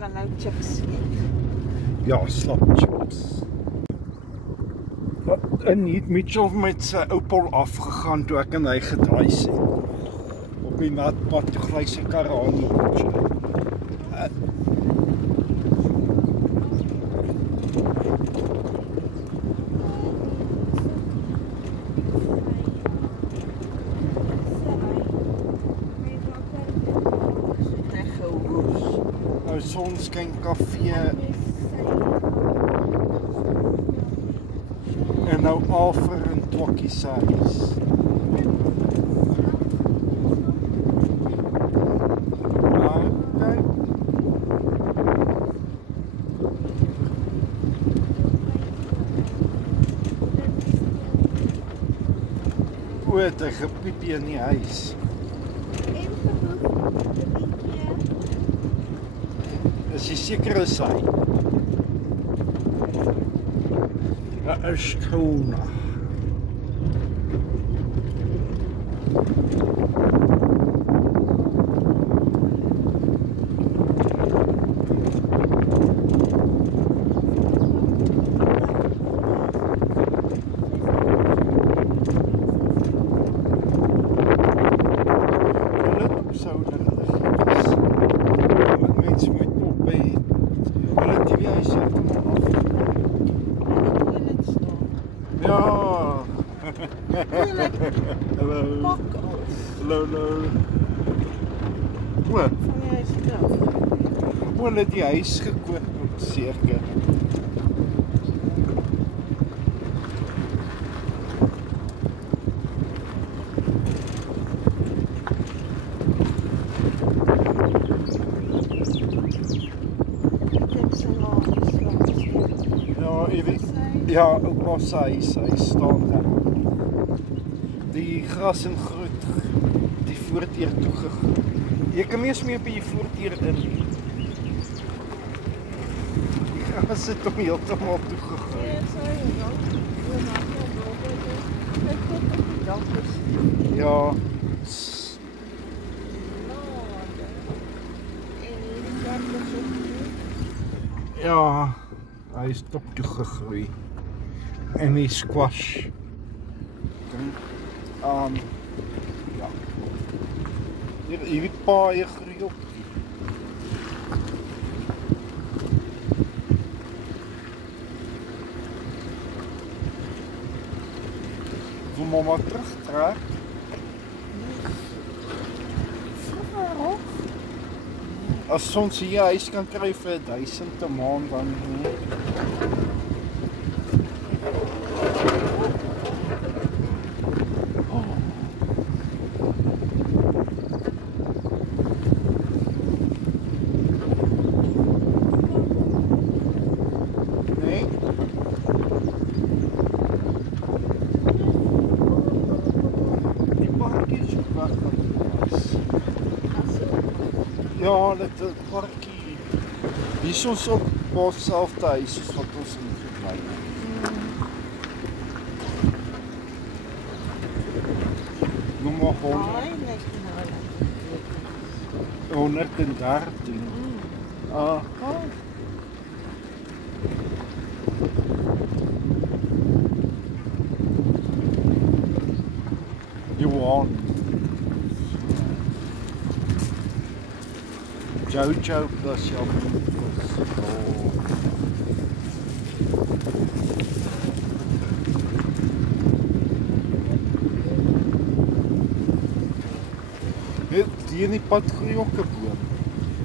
gaan nou chips eet. Ja, slap chips. En hier het Mitchell met sy Opel afgegaan toe ek en hy gedraais het. Op die natpad toe gly sy kar aan die bootjie. Sonskyn kafee en nou Afer en Twakkie Saris. O, het hy gepiepie in die huis. Is jy seker is hy? Is Tona. Hallo. Hallo. Wat? Van jy is gedaf. Hulle het die huis gekoop, seker. Ja, oupa se huis, hy staan daar. Die gras en groet, die voordeur toegegaan. Jy kan mees mee op die voordeur in. Die gras het hom heeltemal toegegaan. Ja, sorry, ja. Ja, hy is top toegegroei. En die squash. Ja. Hierdie paaie groei op. Wil mama terugtrek? As ons hier huis kan kry vir 1000 'n maand dan nie. Ja, dit is parkie. Hier is ons op pas selfde huis soos wat ons in gebly het. Nommer 113. Johan. Jojo plus Japan plus die in die pad groei ook 'n boom.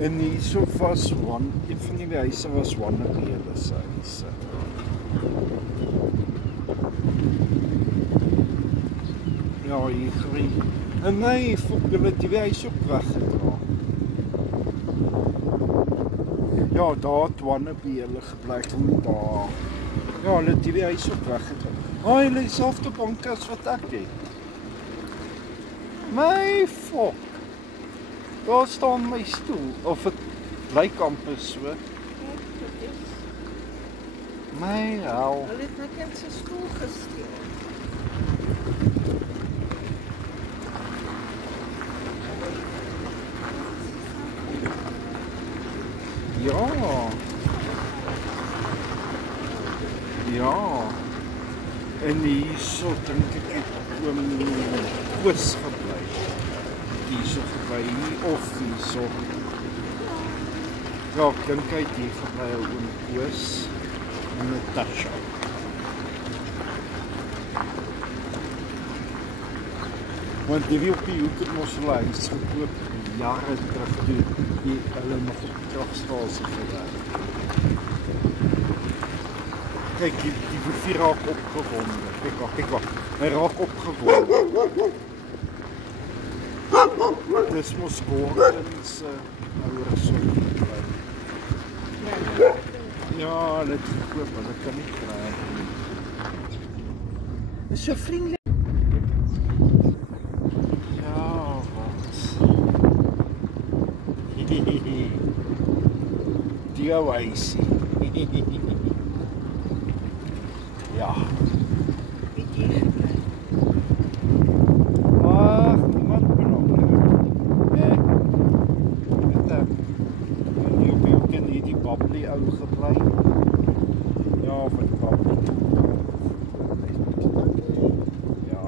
En hier so was een van die huise was Wannereele se huise. Ja, hier groei. En nee, hulle het die huis ook weggedra. Ja, daar het Wannereele gebly en daar. Ja, hulle het die huis ook weggedra. Hulle is selfde bank as wat ek het. My fok. Daar staan my stoel, of het lyk amper so. Kijk, dit is. My hel. Hulle het my kind se stoel gesteel. Ja. Ja. En hierso dink ek het oom Koos gebly. Hierso gebly of hierso. Ja, ek dink hy het hier gebly oom Koos en Natasha. Want die wie op die hoek het mos hulle huis gekoop jare terug toe die hulle nog op die kragstasie gewerk. Kyk, die boefie raak opgewonde. Kyk wat. Hy raak opgewonde. Dis mos Gordons ouer son. Ja, hulle het gekoop, hulle kan nie kry nie. Is so vriendelik. Die ou huisie. Ja. Wie hier gebly? Ag, niemand belangrik. Weet jy ken die Babbly ou gebly? Ja, van Babbly. Ja.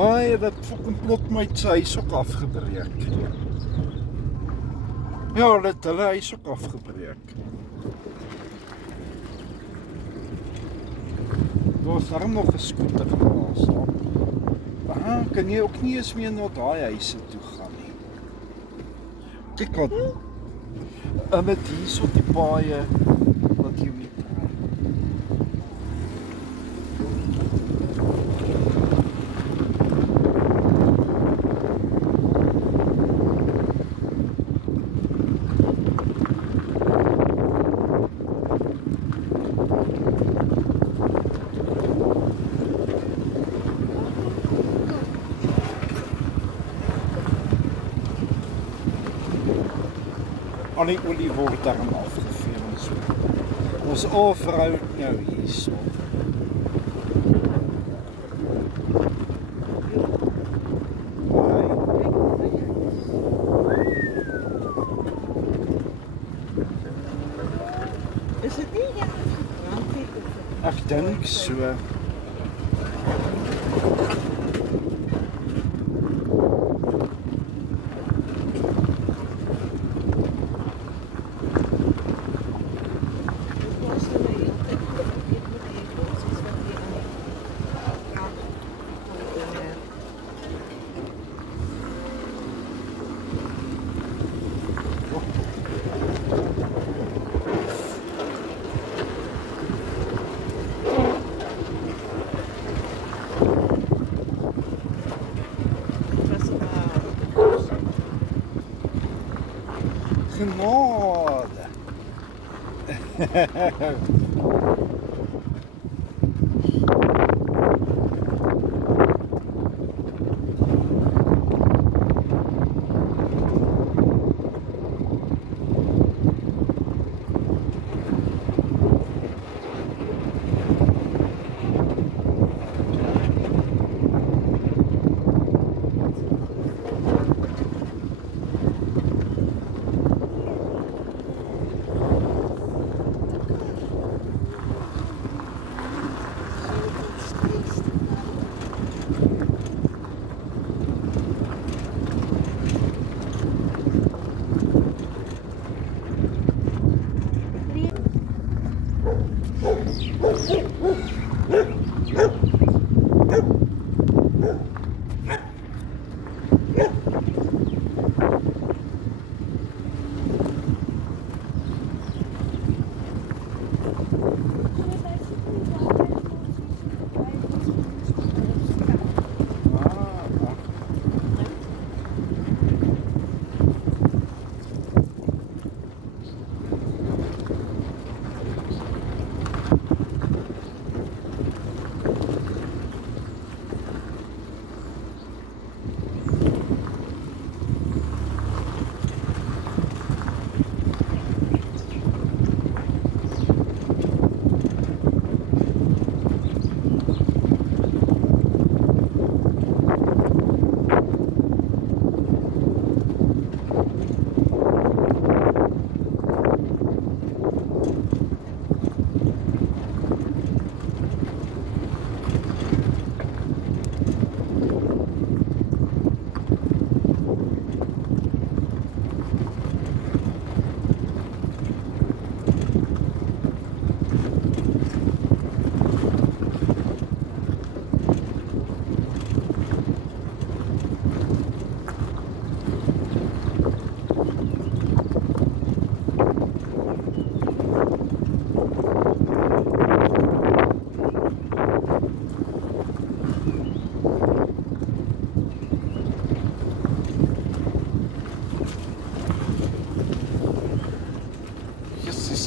Ai, dat fucking plot my huis ook afgebreek. Ja, dat hulle huis ook afgebreek. Daar was daarom nog 'n skooter geplaas daar. Maar kan jy ook nie eens meer na daai huise toe gaan nie. Kyk wat. En met hierso die paaie wat jy moet ry. Al die olie word daarom afgeveel en so. Ons ou vrou nou hierso. Is dit nie jy gebrand het of? Ek dink so. Genade.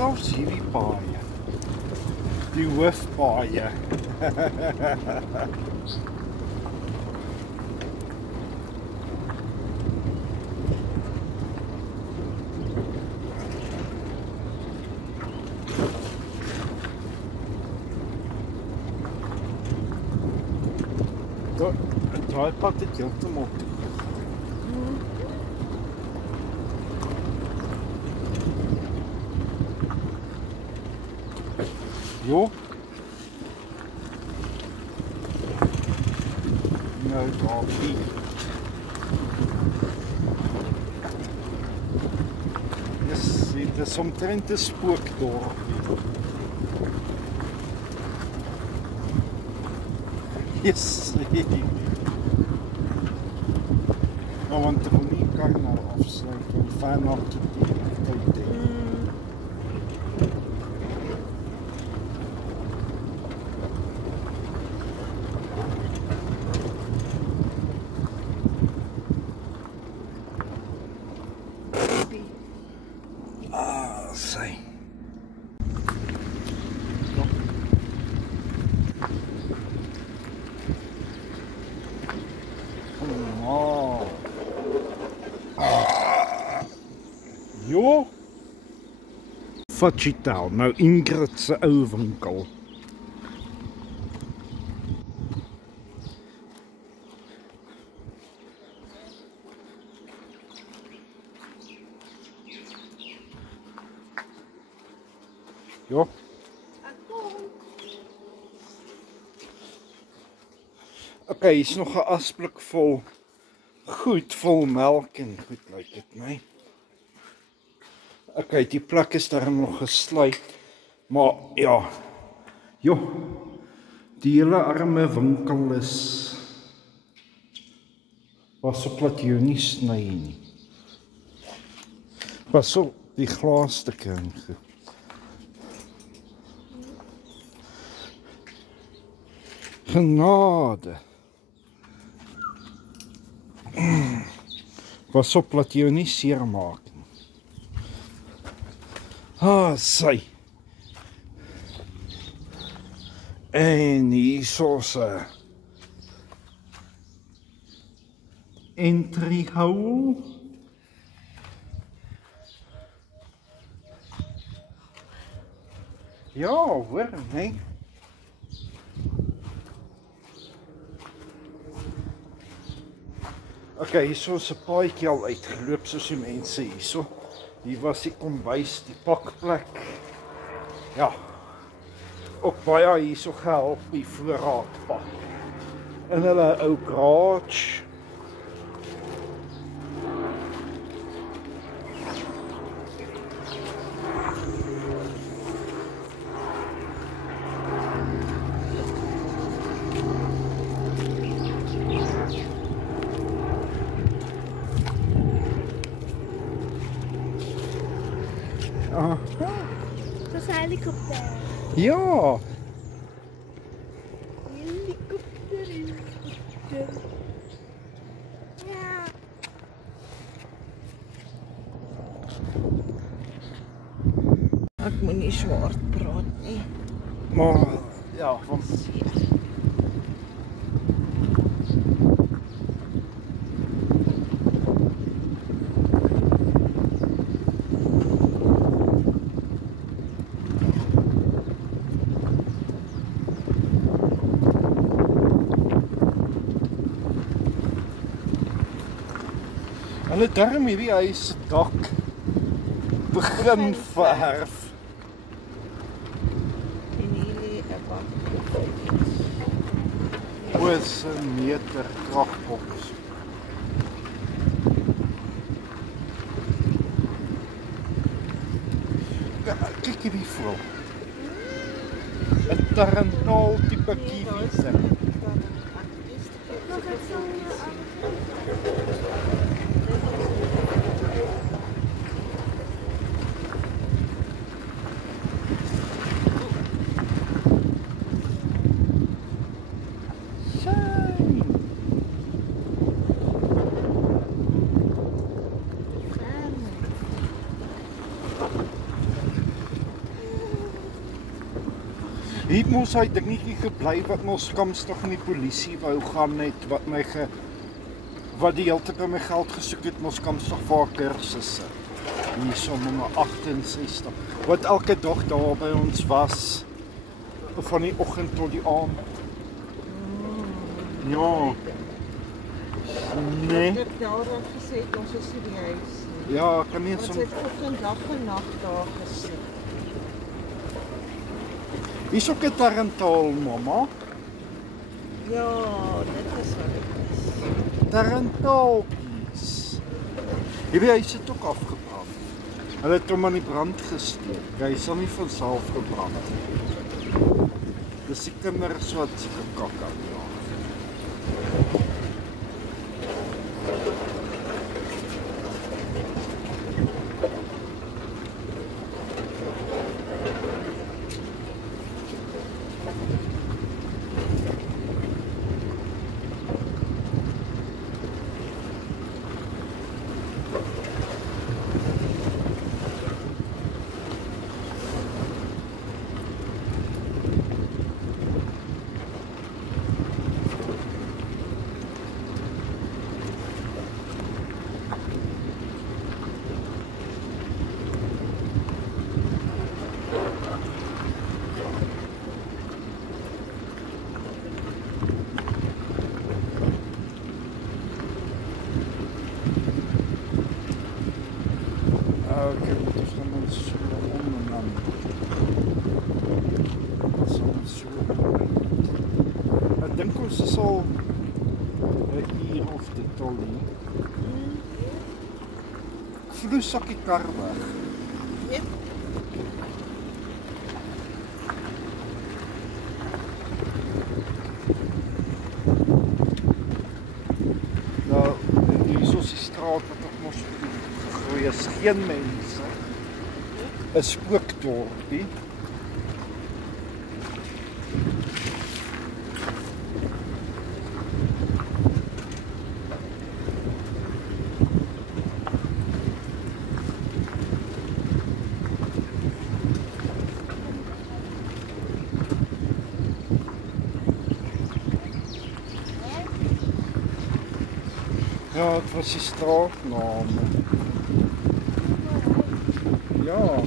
selfs hierdie paaie. Die hoofpaaie. Daai pad het heeltemal toe. Jo. Nou daar hier. Dit is omtrent 'n spookdorp. Yes. Nou, want ek moet nie kar nou afsluit, want van af tot die tyd hê. Sy. Jo. Fudgetal, nou Ingrid se ou winkel. Jo. Okay, hier's nog 'n asblik vol goed vol melk en goed lyk dit my. Okay, die plek is daar nog gesluit. Maar ja. Jo. Die hele arme winkel is pas op dat jy nie sny nie. Pas op die glaasstukke en so. Genade. Pas op dat jy nie seer maak nie. Sy. En hier is 'n entry hole. Ja, hoor, nee. Okay, hier is 'n paadjie al uitgeloop soos die mense hierso. Hier was die kombuis, die pakplek. Ja. Ook baie hierso gehelp die voorraadpak. En hulle ou garage. Dat is een helikopter. Ja. Helikopter. Ja. Ek moet nie swart praat nie. Maar ja, want hulle darm hierdie huis se dak begin verf. En hier lê 'n bak. Oos 'n meter kragboks. Kyk hierdie voël. 'n tarantaal tipe kiwi. Nog eens zo'n Hier moes hy dingetjie gebly wat ons komstig in die polisie wou gaan net wat die hele tyd by my geld gesoek het, ons komstig vir kursusse. Hier is nommer 68 wat elke dag daar by ons was van die oggend tot die aand. Ja. Nee. Ek het daarom gesê ons is nie die huis nie. Ja, kan nie Ons so. het oggend, dag en nag daar gesit. Hier is ook 'n tarantaal, mamma. Ja, dit is wat dit is. Tarantaaltjies. Hierdie huis het ook afgebrand. Hulle het hom aan die brand gesteek. Hy sal nie van self gebrand nie. Dis die kinders wat gekak het. Ja. Okay, dus gaan ons so om en dan sal ons so ek dink ons sal hier of dit tol hier. Vloesak die kar weg. Ja. Nou, hier is ons die straat wat op ons groei is geen mense. 'n Spookdorpie. Ja, het was die straatnaam. Ja.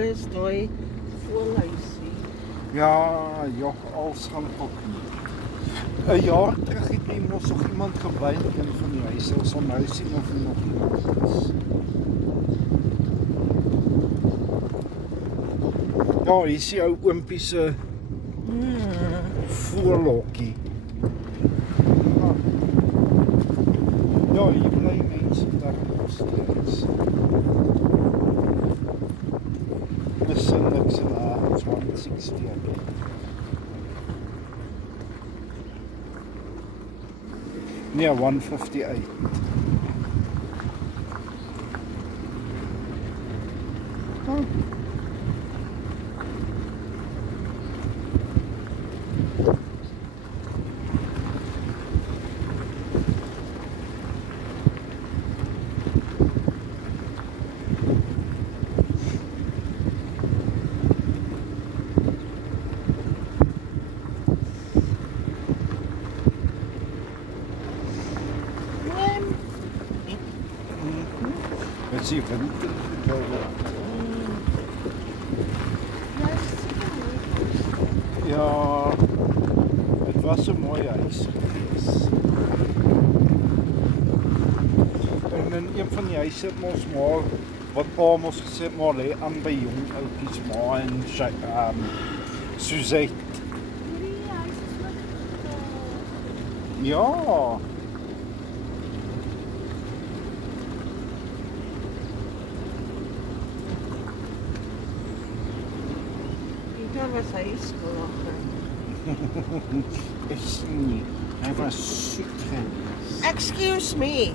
Is daai voelhuisie. Ja, joh, als gaan ook nie. 'n jaar terug het nie mos nog iemand gebly in een van die huise. Ons sal nou sien of er nog iemand is. Ja, hier is die ou oompie se voorlokkie. Ja, hier bly mense daar nog steeds. Dis niks in 160. Nee, 158. Oh. Dit is die winter. Ja, het was 'n mooi huis gewees. En in een van die huise het ons maar wat pa ons gesê het, maar lê aan by jong oudjies ma en Suzette. Ja. Daar was hy skolager. Is nie. Hy was soet geweest. Excuse me.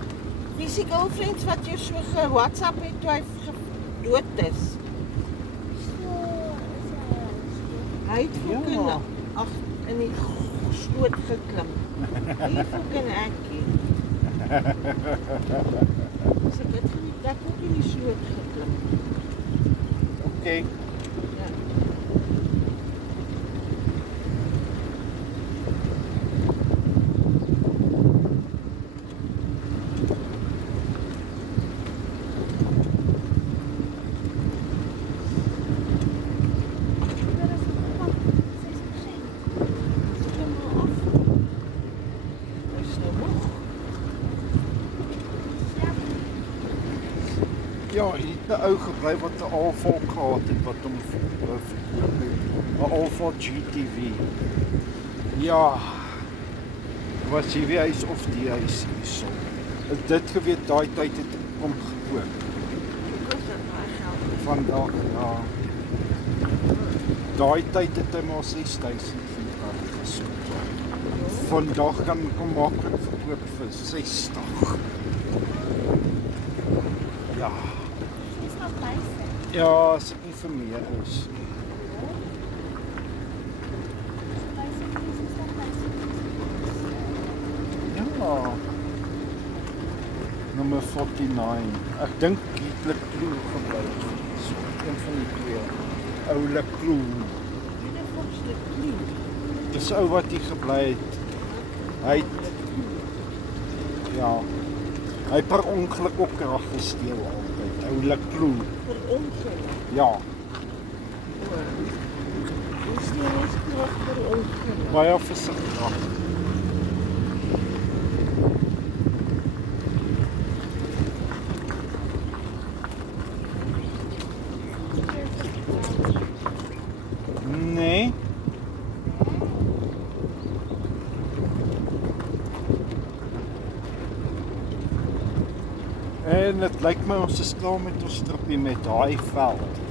Wie is die girlfriend wat jou so ge-WhatsApp het toe hy dood is? Hy het fucking in die stoot geklim. Hier fucking ekkie. So dit geniet, ek ook in die sloot geklim. Okay. Ja. Ja, hier het 'n ou gebly wat 'n Alfa gehad het wat hom verkoop het. 'n Alfa GTV. Ja. Was jy wie huis of die huis hierso? Ek dit geweet daai tyd het ek hom gekoop. Vandag ja. Daai tyd het hy maar 6000 gesoek. Vandag kan kom maklik verkoop vir 60. Ja. Ja, as ek nie vir meer is. Ja. Nummer 49. Ek dink Hitler Kloo gebly. So een van die twee. Oule Kloo. Dis ou wat hier gebly het. Hy ja. Hy per ongeluk ook krag gesteel altyd. Oule Kloo. Per ongeluk? Ja. Hoe steel is krag per ongeluk? Baie versigtig. Nee. En dit lyk my ons is klaar met ons tripie met daai veld.